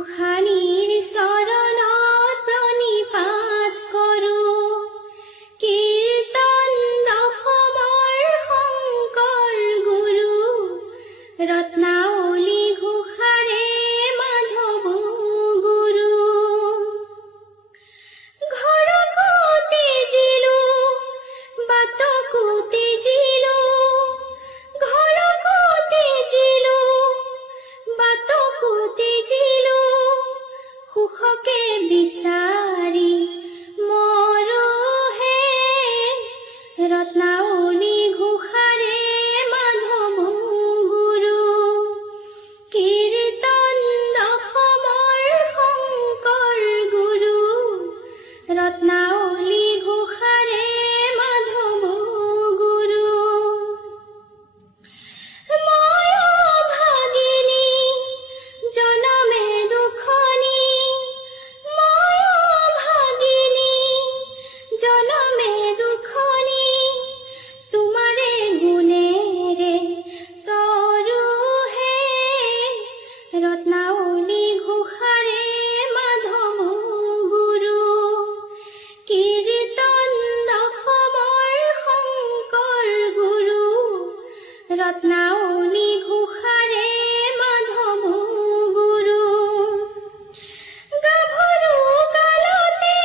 গোসানীৰ চৰণত প্ৰণিপাত কৰোঁ। কীৰ্তন দশমৰ শংকৰ গুৰু, ৰত্নাৱলী ঘোষাৰে মাধৱ গুৰু। ঘৰকো তেজিলোঁ, বাটকো তেজিলোঁ, ঘৰকো তেজিলোঁ, বাটকো তেজিলোঁ, সুখকে বিচাৰি মৰোহে, ৰত্নাৱলী ঘোষাৰে মাধৱ গুৰু। কীৰ্তন দশমৰ শংকৰ গুৰু, ৰত্নাৱলী ঘোষাৰে মাধৱ গুৰু। মই ভাগিনী জনমে দুখনী, মই ভাগিনী জনমে দুখনী, তোমাৰে গুণেৰে তৰোহে, ৰত্নাৱলী ঘোষাৰে মাধৱ গুৰু। কীৰ্তন দশমৰ শংকৰ গুৰু, ৰত্নাৱলী ঘোষাৰে মাধৱ গুৰু। গাভৰু কালতে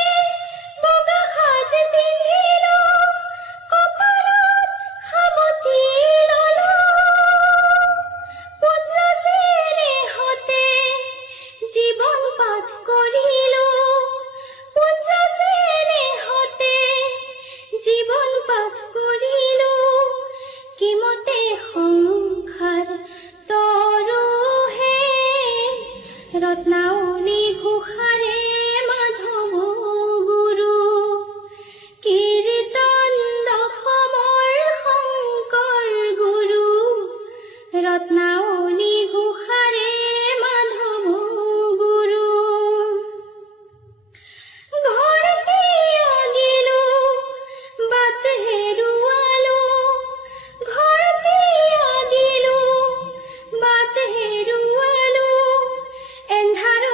বগা সাজ পিন্ধিলোঁ, কপালত সাৱটি ললোঁ, পুত্ৰ স্নেহতে জীৱন পাঠ কৰিলোঁ, পুত্ৰ স্নেহতে জীৱন পাঠ কৰিলোঁ, কিমতে সংসাৰ তৰোহে, ৰত্নাৱলী ঘোষাৰে